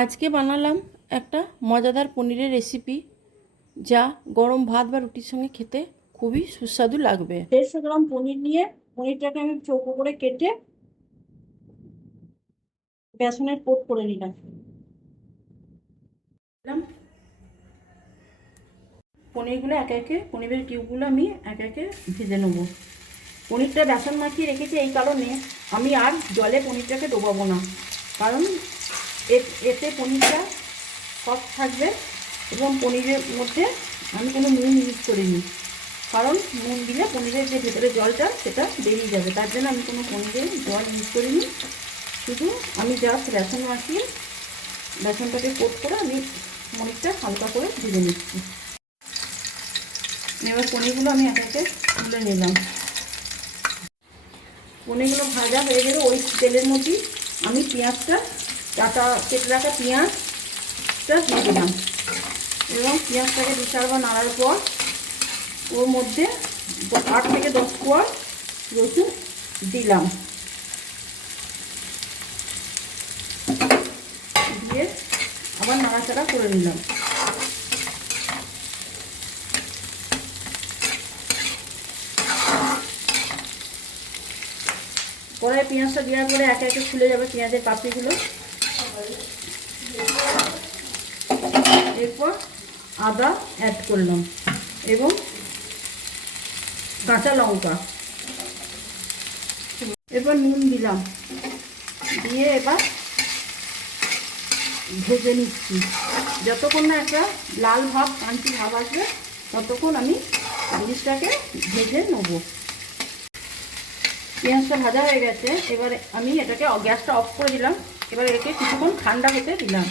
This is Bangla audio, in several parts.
আজকে বানালাম একটা মজাদার পনিরের রেসিপি, যা গরম ভাত বা রুটির সঙ্গে খেতে খুবই সুস্বাদু লাগবে। 150 গ্রাম পনির নিয়ে পনিরটাকে আমি চৌকো করে কেটে বেসনের কোট করে নিলাম। পনিরগুলো একে একে পনিরের কিউবগুলো আমি একে একে ভেজে নেব। পনিরটা বেসন মাখিয়ে রেখেছি এই কারণে আমি আর জলে পনিরটাকে ডোবাবো না, কারণ এতে পনিরটা সফট থাকবে এবং পনিরের মধ্যে আমি কোনো নুন ইউজ করিনি, কারণ নুন দিলে পনিরের যে ভেতরে জলটা সেটা বেরিয়ে যাবে। তার জন্য আমি কোনো পনিরের জল ইউজ করিনি, শুধু আমি জাস্ট বেসন মাখিয়ে বেসনটাকে কোট করে আমি পনিরটা হালকা করে ভেজে নিচ্ছি। এবার পনিরগুলো আমি একে একে তুলে নিলাম। পনিরগুলো ভাজা হয়ে গেলে ওই তেলের মধ্যেই আমি পেঁয়াজটা কেটে রাখা পেঁয়াজটা দিয়ে দিলাম এবং পেঁয়াজটাকে 2-4 বার নাড়ার পর ওর মধ্যে 8 থেকে 10 কোয়া রসুন দিলাম, দিয়ে আবার নাড়াচাড়া করে নিলাম। কড়াই পেঁয়াজটা দেওয়ার পরে একে একে খুলে যাবে পেঁয়াজের পাপড়িগুলো। এরপর আদা অ্যাড করলাম এবং কাঁচা লঙ্কা, এরপর নুন দিলাম, দিয়ে এবার ভেজে নিচ্ছি। যতক্ষণ না একটা লাল ভাব কাঁচি ভাব আসবে ততক্ষণ আমি জিনিসটাকে ভেজে নেব। পেঁয়াজটা ভাজা হয়ে গেছে, এবারে আমি এটাকে গ্যাসটা অফ করে দিলাম। এবার একে কিছুক্ষণ ঠান্ডা হতে দিলাম,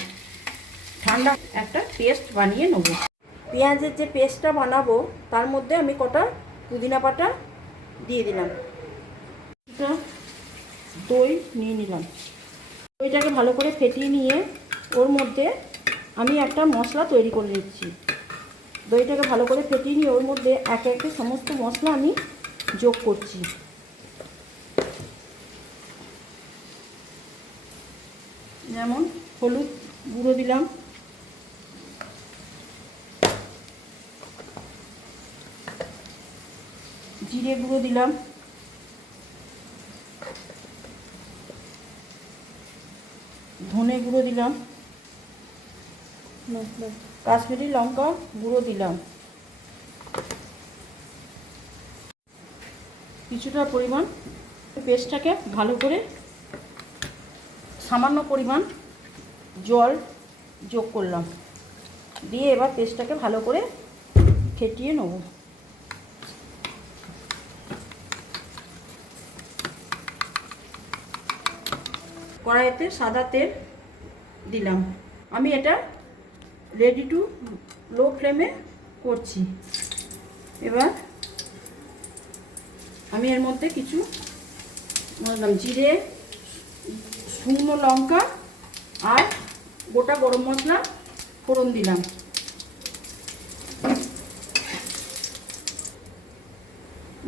ঠান্ডা একটা পেস্ট বানিয়ে নেব। পেঁয়াজের যে পেস্টটা বানাবো তার মধ্যে আমি কটা পুদিনা পাতা দিয়ে দিলাম, এটা দই নিয়ে নিলাম। দইটাকে ভালো করে ফেটিয়ে নিয়ে ওর মধ্যে আমি একটা মশলা তৈরি করে নিচ্ছি। দইটাকে ভালো করে ফেটিয়ে নিয়ে ওর মধ্যে একে একে সমস্ত মশলা আমি যোগ করছি। যেমন হলুদ গুঁড়ো দিলাম, জিরে গুঁড়ো দিলাম, ধনে গুঁড়ো দিলাম, কাশ্মীরি লঙ্কা গুঁড়ো দিলাম, কিছুটা পরিমাণ পেস্টটাকে ভালো করে সামান্য পরিমাণ জল যোগ করলাম, দিয়ে এবার পেস্টটাকে ভালো করে ফেটিয়ে নেব। কড়াইতে সাদা তেল দিলাম। আমি এটা রেডি টু লো ফ্লেমে করছি। এবার আমি এর মধ্যে কিছু জিরে, শুকনো লঙ্কা আর গোটা গরম মশলা ফোড়ন দিলাম।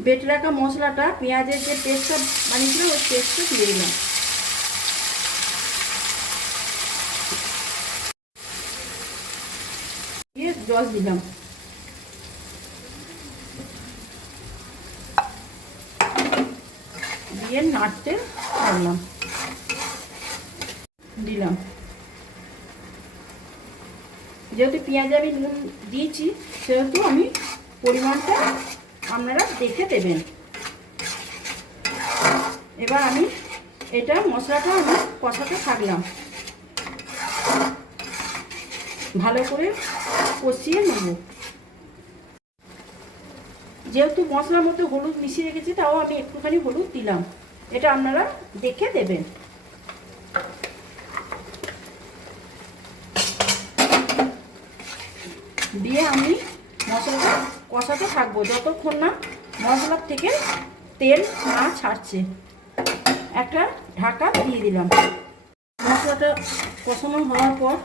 বেটে রাখা মশলাটা পেঁয়াজের যে পেস্টটা বানিয়েছিলাম ওই পেস্টটা দিয়ে দিলাম, দিয়ে জল দিলাম, দিয়ে নাড়তে পারলাম দিলাম। যেহেতু পেঁয়াজে আমি নুন দিয়েছি সেহেতু আমি পরিমাণটা আপনারা দেখে দেবেন। এবার আমি এটা মশলাটা আমি কষাতে থাকলাম, ভালো করে কষিয়ে নেব। যেহেতু মশলার মধ্যে হলুদ মিশিয়ে রেখেছি তাও আমি একটুখানি হলুদ দিলাম, এটা আপনারা দেখে দেবেন। দিয়ে আমি মশলাটা কষাতে থাকবো যতক্ষণ না মশলার থেকে তেল না ছাড়ছে। একটা ঢাকা দিয়ে দিলাম। মশলাটা কষানো হওয়ার পর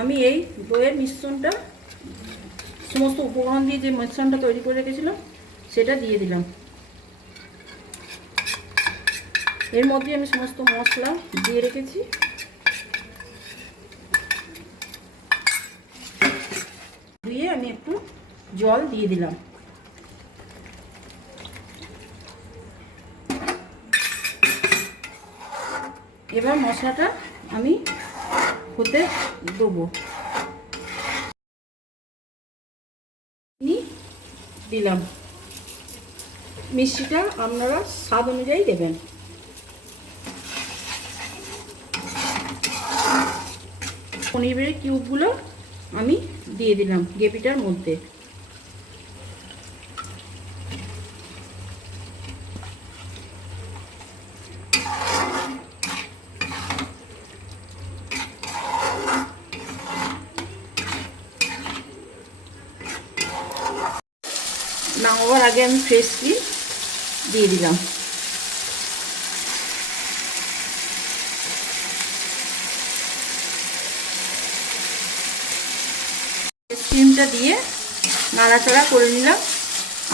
আমি এই দইয়ের মিশ্রণটা, সমস্ত উপকরণ দিয়ে যে মিশ্রণটা তৈরি করে রেখেছিলাম সেটা দিয়ে দিলাম। এর মধ্যে আমি সমস্ত মশলা দিয়ে রেখেছি, আমি একটু জল দিয়ে দিলাম। এবার মশলাটা আমি হতে দেবো। দিলাম, মিষ্টিটা আপনারা স্বাদ অনুযায়ী দেবেন। পনিরের কিউবগুলো আমি দিয়ে দিলাম গ্রেভিটার মধ্যে। নামাবার আগে আমি ফ্রেশ ক্রিম দিয়ে দিলাম। ক্রিমটা দিয়ে নাড়াচাড়া করে নিলাম।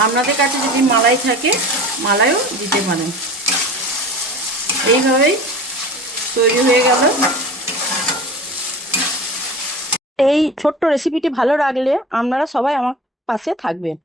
আপনাদের কাছে যদি মালাই থাকে মালাইও দিতে পারেন। এইভাবেই তৈরি হয়ে গেল। এই ছোট্ট রেসিপিটি ভালো লাগলে আপনারা সবাই আমার পাশে থাকবেন।